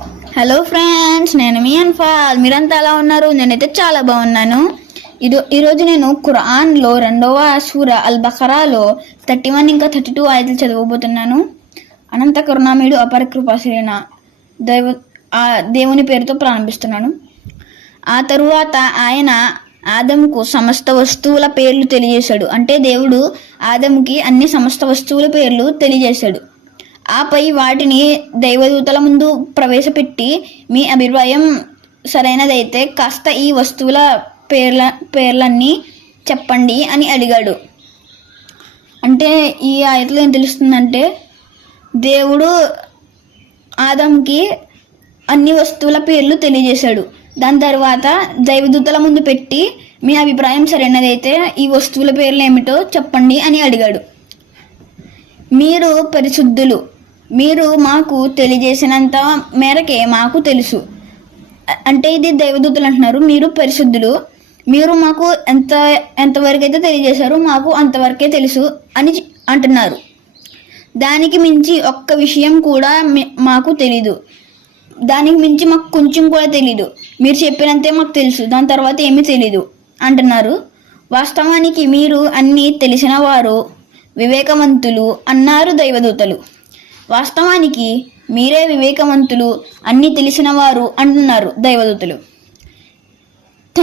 Hello friends, నేను మీ అన్ఫాల్. మీరంతా ఎలా ఉన్నారు? నేనైతే చాలా బాగున్నాను. ఈరోజు నేను ఖురాన్లో 2వ సూర అల్ బఖరాలో 31 ఇంకా 32 ఆయతులు చదవబోతున్నాను. అనంత కరుణామయుడు అపర కృపాశీలైన దేవుని పేరుతో ప్రారంభిస్తున్నాను. ఆ తరువాత ఆయన ఆదముకు సమస్త వస్తువుల పేర్లు తెలియజేశాడు. అంటే దేవుడు ఆదముకి అన్ని సమస్త వస్తువుల పేర్లు తెలియజేశాడు. ఆపై వాటిని దైవదూతల ముందు ప్రవేశపెట్టి, మీ అభిప్రాయం సరైనదైతే కాస్త ఈ వస్తువుల పేర్లన్నీ చెప్పండి అని అడిగాడు. అంటే ఈ ఆయతలో ఏం తెలుస్తుందంటే, దేవుడు ఆదంకి అన్ని వస్తువుల పేర్లు తెలియజేశాడు. దాని తర్వాత దైవదూతల ముందు పెట్టి, మీ అభిప్రాయం సరైనదైతే ఈ వస్తువుల పేర్లు ఏమిటో చెప్పండి అని అడిగాడు. మీరు పరిశుద్ధులు, మీరు మాకు తెలియజేసినంత మేరకే మాకు తెలుసు. అంటే ఇది దైవదూతలు అంటున్నారు, మీరు పరిశుద్ధులు, మీరు మాకు ఎంతవరకు అయితే తెలియజేశారో మాకు అంతవరకే తెలుసు అని అంటున్నారు. దానికి మించి ఒక్క విషయం కూడా మాకు తెలీదు, దానికి మించి మాకు కొంచెం కూడా తెలీదు. మీరు చెప్పినంతే మాకు తెలుసు, దాని తర్వాత ఏమీ తెలీదు అంటున్నారు. వాస్తవానికి మీరు అన్నీ తెలిసిన వారు, వివేకవంతులు అన్నారు దైవదూతలు. వాస్తవానికి మీరే వివేకవంతులు, అన్నీ తెలిసిన వారు అంటున్నారు దైవదూతలు.